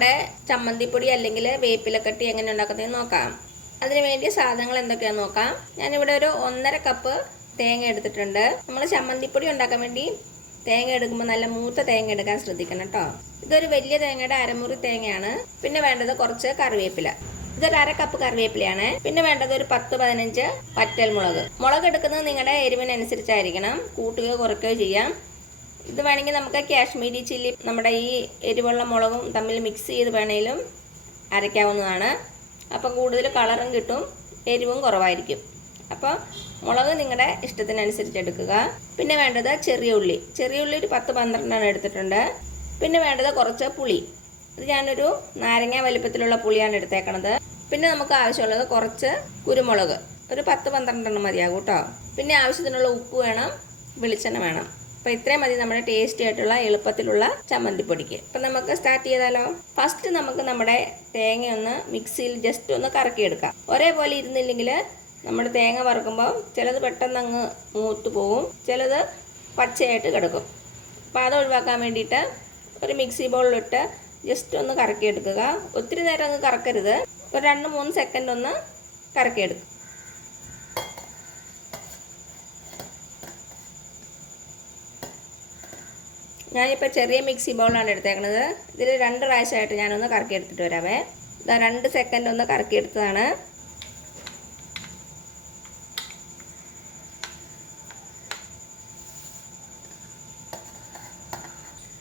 നമ്മുടെ ചമ്മന്തിപ്പൊടി അല്ലെങ്കിൽ വേപ്പിലക്കട്ടി എങ്ങനെ ഉണ്ടാക്കുന്നതെന്ന് നോക്കാം. അതിനുവേണ്ടി സാധനങ്ങൾ എന്തൊക്കെയാണെന്ന് നോക്കാം. ഞാനിവിടെ ഒരു 1.5 കപ്പ് തേങ്ങ എടുത്തിട്ടുണ്ട്. നമ്മൾ ചമ്മന്തിപ്പൊടി ഉണ്ടാക്കാൻ വേണ്ടി തേങ്ങ എടുക്കുമ്പോൾ നല്ല മൂത്ത തേങ്ങ എടുക്കാൻ ശ്രദ്ധിക്കണം കേട്ടോ. ഇതൊരു വലിയ തേങ്ങയുടെ അരമുറി തേങ്ങയാണ്. പിന്നെ വേണ്ടത് കുറച്ച് കറിവേപ്പില. ഇതൊരു 1/2 കപ്പ് കറിവേപ്പിലയാണ്. പിന്നെ വേണ്ടത് ഒരു 10-15 വറ്റൽമുളക്. മുളക് എടുക്കുന്നത് നിങ്ങളുടെ എരിവിനനുസരിച്ചായിരിക്കണം, കൂട്ടുകയോ കുറയ്ക്കുകയോ ചെയ്യാം. ഇത് വേണമെങ്കിൽ നമുക്ക് കാശ്മീരി ചില്ലി, നമ്മുടെ ഈ എരിവുള്ള മുളകും തമ്മിൽ മിക്സ് ചെയ്ത് വേണമെങ്കിലും അരയ്ക്കാവുന്നതാണ്. അപ്പം കൂടുതൽ കളറും കിട്ടും, എരിവും കുറവായിരിക്കും. അപ്പോൾ മുളക് നിങ്ങളുടെ ഇഷ്ടത്തിനനുസരിച്ച് എടുക്കുക. പിന്നെ വേണ്ടത് ചെറിയ ഉള്ളി ഒരു 10-12 എടുത്തിട്ടുണ്ട്. പിന്നെ വേണ്ടത് കുറച്ച് പുളി. ഇത് ഞാനൊരു നാരങ്ങ വലിപ്പത്തിലുള്ള പുളിയാണ് എടുത്തേക്കണത്. പിന്നെ നമുക്ക് ആവശ്യമുള്ളത് കുറച്ച് കുരുമുളക്, ഒരു 10-12 മതിയാകും കേട്ടോ. പിന്നെ ആവശ്യത്തിനുള്ള ഉപ്പ് വേണം, വെളിച്ചെണ്ണ വേണം. അപ്പോൾ ഇത്രയും മതി നമ്മുടെ ടേസ്റ്റി ആയിട്ടുള്ള എളുപ്പത്തിലുള്ള ചമ്മന്തിപ്പൊടിക്ക്. അപ്പം നമുക്ക് സ്റ്റാർട്ട് ചെയ്താലോ. ഫസ്റ്റ് നമുക്ക് നമ്മുടെ തേങ്ങ ഒന്ന് മിക്സിയിൽ ജസ്റ്റ് ഒന്ന് കറക്കിയെടുക്കാം. ഒരേപോലെ ഇരുന്നില്ലെങ്കിൽ നമ്മുടെ തേങ്ങ വറുക്കുമ്പോൾ ചിലത് പെട്ടെന്ന് അങ്ങ് മൂത്ത് പോവും, ചിലത് പച്ചയായിട്ട് കിടക്കും. അപ്പോൾ അത് ഒഴിവാക്കാൻ വേണ്ടിയിട്ട് ഒരു മിക്സി ബൗളിലിട്ട് ജസ്റ്റ് ഒന്ന് കറക്കിയെടുക്കുക. ഒത്തിരി നേരം അങ്ങ് കറക്കരുത്, ഒരു 2-3 സെക്കൻഡ് ഒന്ന് കറക്കിയെടുക്കുക. ഞാനിപ്പോൾ ചെറിയ മിക്സി ബൗളാണ് എടുത്തേക്കുന്നത്. ഇതിൽ 2 പ്രാവശ്യമായിട്ട് ഞാനൊന്ന് കറക്കിയെടുത്തിട്ട് വരാവേ. ഇതാ 2 സെക്കൻഡ് ഒന്ന് കറക്കിയെടുത്തതാണ്.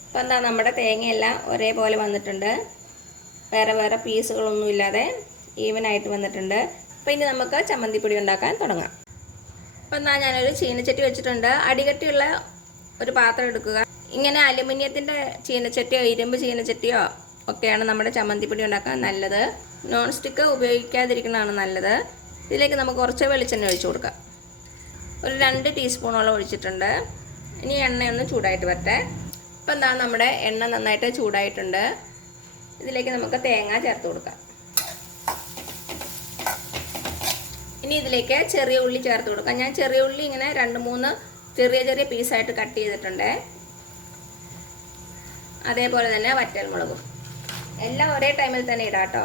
അപ്പോൾ എന്താ നമ്മുടെ തേങ്ങയെല്ലാം ഒരേപോലെ വന്നിട്ടുണ്ട്, വേറെ വേറെ പീസുകളൊന്നുമില്ലാതെ ഈവനായിട്ട് വന്നിട്ടുണ്ട്. അപ്പോൾ ഇനി നമുക്ക് ചമ്മന്തിപ്പൊടി ഉണ്ടാക്കാൻ തുടങ്ങാം. അപ്പോൾ എന്താ ഞാനൊരു ചീനച്ചട്ടി വെച്ചിട്ടുണ്ട്. അടികട്ടിയുള്ള ഒരു പാത്രം എടുക്കുക. ഇങ്ങനെ അലുമിനിയത്തിൻ്റെ ചീനച്ചട്ടിയോ ഇരുമ്പ് ചീനച്ചട്ടിയോ ഒക്കെയാണ് നമ്മുടെ ചമ്മന്തിപ്പൊടി ഉണ്ടാക്കാൻ നല്ലത്. നോൺ സ്റ്റിക്ക് ഉപയോഗിക്കാതിരിക്കുന്നതാണ് നല്ലത്. ഇതിലേക്ക് നമുക്ക് കുറച്ച് വെളിച്ചെണ്ണ ഒഴിച്ചു കൊടുക്കാം. ഒരു 2 ടീസ്പൂണോളം ഒഴിച്ചിട്ടുണ്ട്. ഇനി എണ്ണയൊന്ന് ചൂടായിട്ട് വരട്ടെ. ഇപ്പം എന്താ നമ്മുടെ എണ്ണ നന്നായിട്ട് ചൂടായിട്ടുണ്ട്. ഇതിലേക്ക് നമുക്ക് തേങ്ങ ചേർത്ത് കൊടുക്കാം. ഇനി ഇതിലേക്ക് ചെറിയ ഉള്ളി ചേർത്ത് കൊടുക്കാം. ഞാൻ ചെറിയ ഉള്ളി ഇങ്ങനെ 2-3 ചെറിയ പീസായിട്ട് കട്ട് ചെയ്തിട്ടുണ്ട്. അതേപോലെ തന്നെ വറ്റൽമുളകും എല്ലാം ഒരേ ടൈമിൽ തന്നെ ഇടാം കേട്ടോ.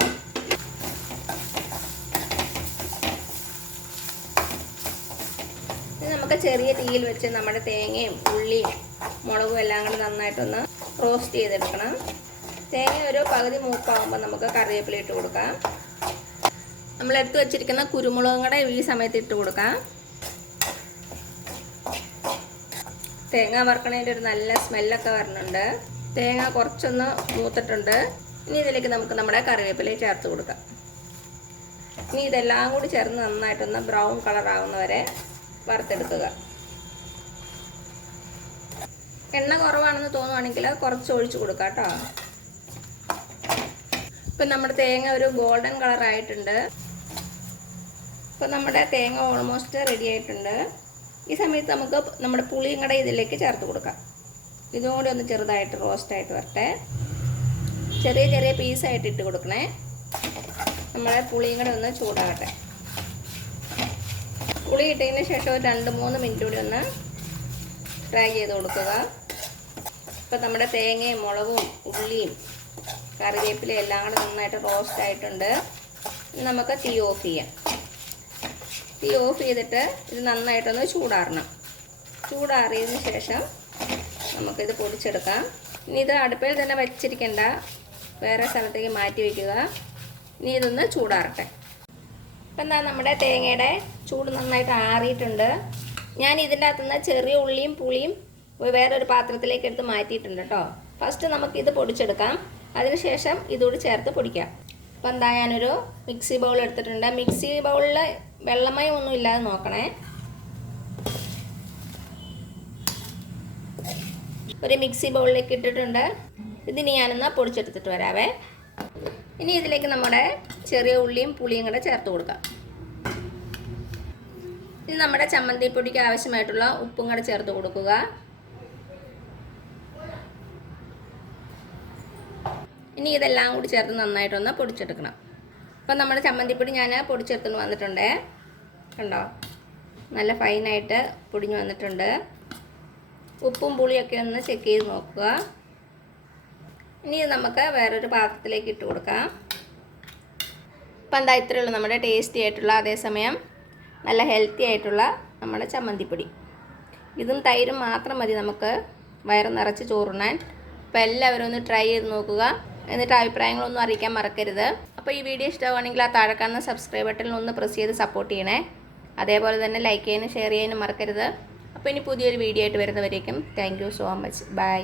ഇത് നമുക്ക് ചെറിയ തീയിൽ വെച്ച് നമ്മുടെ തേങ്ങയും ഉള്ളിയും മുളകും എല്ലാം കൂടി നന്നായിട്ടൊന്ന് റോസ്റ്റ് ചെയ്തെടുക്കണം. തേങ്ങ ഒരു പകുതി മൂപ്പാകുമ്പോൾ നമുക്ക് കറിവേപ്പില ഇട്ട് കൊടുക്കാം. നമ്മൾ എടുത്ത് വെച്ചിരിക്കുന്ന കുരുമുളകും കൂടെ ഈ സമയത്ത് ഇട്ട് കൊടുക്കാം. തേങ്ങ വറുക്കണതിൻ്റെ ഒരു നല്ല സ്മെല്ലൊക്കെ വരുന്നുണ്ട്. തേങ്ങ കുറച്ചൊന്ന് മൂത്തിട്ടുണ്ട്. ഇനി ഇതിലേക്ക് നമുക്ക് നമ്മുടെ കറിവേപ്പില ചേർത്ത് കൊടുക്കാം. ഇനി ഇതെല്ലാം കൂടി ചേർന്ന് നന്നായിട്ടൊന്ന് ബ്രൗൺ കളർ ആവുന്നവരെ വറുത്തെടുക്കുക. എണ്ണ കുറവാണെന്ന് തോന്നുവാണെങ്കിൽ കുറച്ച് ഒഴിച്ച് കൊടുക്കാം കേട്ടോ. ഇപ്പം നമ്മുടെ തേങ്ങ ഒരു ഗോൾഡൻ കളറായിട്ടുണ്ട്. ഇപ്പം നമ്മുടെ തേങ്ങ ഓൾമോസ്റ്റ് റെഡി ആയിട്ടുണ്ട്. ഈ സമയത്ത് നമുക്ക് നമ്മുടെ പുളിയും കൂടെ ഇതിലേക്ക് ചേർത്ത് കൊടുക്കാം. ഇതും കൂടി ഒന്ന് ചെറുതായിട്ട് റോസ്റ്റായിട്ട് വരട്ടെ. ചെറിയ പീസായിട്ട് ഇട്ട് കൊടുക്കണേ. നമ്മളെ പുളിയും കൂടെ ഒന്ന് ചൂടാകട്ടെ. പുളി ഇട്ടതിന് ശേഷം ഒരു 2-3 മിനിറ്റ് കൂടി ഒന്ന് ഫ്രൈ ചെയ്ത് കൊടുക്കുക. ഇപ്പം നമ്മുടെ തേങ്ങയും മുളകും ഉള്ളിയും കറിവേപ്പിലയും എല്ലാം കൂടെ നന്നായിട്ട് റോസ്റ്റ് ആയിട്ടുണ്ട്. നമുക്ക് തീ ഓഫ് ചെയ്യാം. തീ ഓഫ് ചെയ്തിട്ട് ഇത് നന്നായിട്ടൊന്ന് ചൂടാറണം. ചൂടാറിയതിന് ശേഷം നമുക്കിത് പൊടിച്ചെടുക്കാം. ഇനി ഇത് അടുപ്പിൽ തന്നെ വെച്ചിരിക്കേണ്ട, വേറെ സ്ഥലത്തേക്ക് മാറ്റി വയ്ക്കുക. ഇനി ഇതൊന്ന് ചൂടാറട്ടെ. ഇപ്പം എന്താ നമ്മുടെ തേങ്ങയുടെ ചൂട് നന്നായിട്ട് ആറിയിട്ടുണ്ട്. ഞാൻ ഇതിൻ്റെ അകത്തുനിന്ന് ചെറിയ ഉള്ളിയും പുളിയും വേറൊരു പാത്രത്തിലേക്ക് എടുത്ത് മാറ്റിയിട്ടുണ്ട് കേട്ടോ. ഫസ്റ്റ് നമുക്കിത് പൊടിച്ചെടുക്കാം, അതിനുശേഷം ഇതുകൂടി ചേർത്ത് പൊടിക്കാം. അപ്പം എന്താ ഞാനൊരു മിക്സി ബൗൾ എടുത്തിട്ടുണ്ട്. മിക്സി ബൗളിൽ വെള്ളമയം ഒന്നും ഇല്ലാതെ നോക്കണേ. ഒരു മിക്സി ബൗളിലേക്ക് ഇട്ടിട്ടുണ്ട്. ഇതിന് ഞാനൊന്ന് പൊടിച്ചെടുത്തിട്ട് വരാവേ. ഇനി ഇതിലേക്ക് നമ്മുടെ ചെറിയ ഉള്ളിയും പുളിയും കൂടെ ചേർത്ത് കൊടുക്കാം. ഇനി നമ്മുടെ ചമ്മന്തിപ്പൊടിക്ക് ആവശ്യമായിട്ടുള്ള ഉപ്പും കൂടെ ചേർത്ത് കൊടുക്കുക. ഇനി ഇതെല്ലാം കൂടി ചേർത്ത് നന്നായിട്ടൊന്ന് പൊടിച്ചെടുക്കണം. അപ്പം നമ്മുടെ ചമ്മന്തിപ്പൊടി ഞാൻ പൊടിച്ചെടുത്തുകൊണ്ട് വന്നിട്ടുണ്ട്. കണ്ടോ, നല്ല ഫൈനായിട്ട് പൊടിഞ്ഞ് വന്നിട്ടുണ്ട്. ഉപ്പും പുളിയൊക്കെ ഒന്ന് ചെക്ക് ചെയ്ത് നോക്കുക. ഇനി ഇത് നമുക്ക് വേറൊരു പാത്രത്തിലേക്ക് ഇട്ട് കൊടുക്കാം. അപ്പം എന്താ ഇത്രയേ ഉള്ളൂ നമ്മുടെ ടേസ്റ്റി ആയിട്ടുള്ള, അതേസമയം നല്ല ഹെൽത്തി ആയിട്ടുള്ള നമ്മുടെ ചമ്മന്തിപ്പൊടി. ഇതും തൈരും മാത്രം മതി നമുക്ക് വയറ് നിറച്ച് ചോറുണ്ണാൻ. അപ്പോൾ എല്ലാവരും ഒന്ന് ട്രൈ ചെയ്ത് നോക്കുക. എന്നിട്ട് അഭിപ്രായങ്ങളൊന്നും അറിയിക്കാൻ മറക്കരുത്. അപ്പോൾ ഈ വീഡിയോ ഇഷ്ടമാണെങ്കിൽ ആ താഴെ കാണുന്ന സബ്സ്ക്രൈബ് ബട്ടണിൽ ഒന്ന് പ്രസ് ചെയ്ത് സപ്പോർട്ട് ചെയ്യണേ. അതേപോലെ തന്നെ ലൈക്ക് ചെയ്യാനും ഷെയർ ചെയ്യാനും മറക്കരുത്. അപ്പോൾ ഇനി പുതിയൊരു വീഡിയോ ആയിട്ട് വരുന്നവരേക്കും thank you so much. By.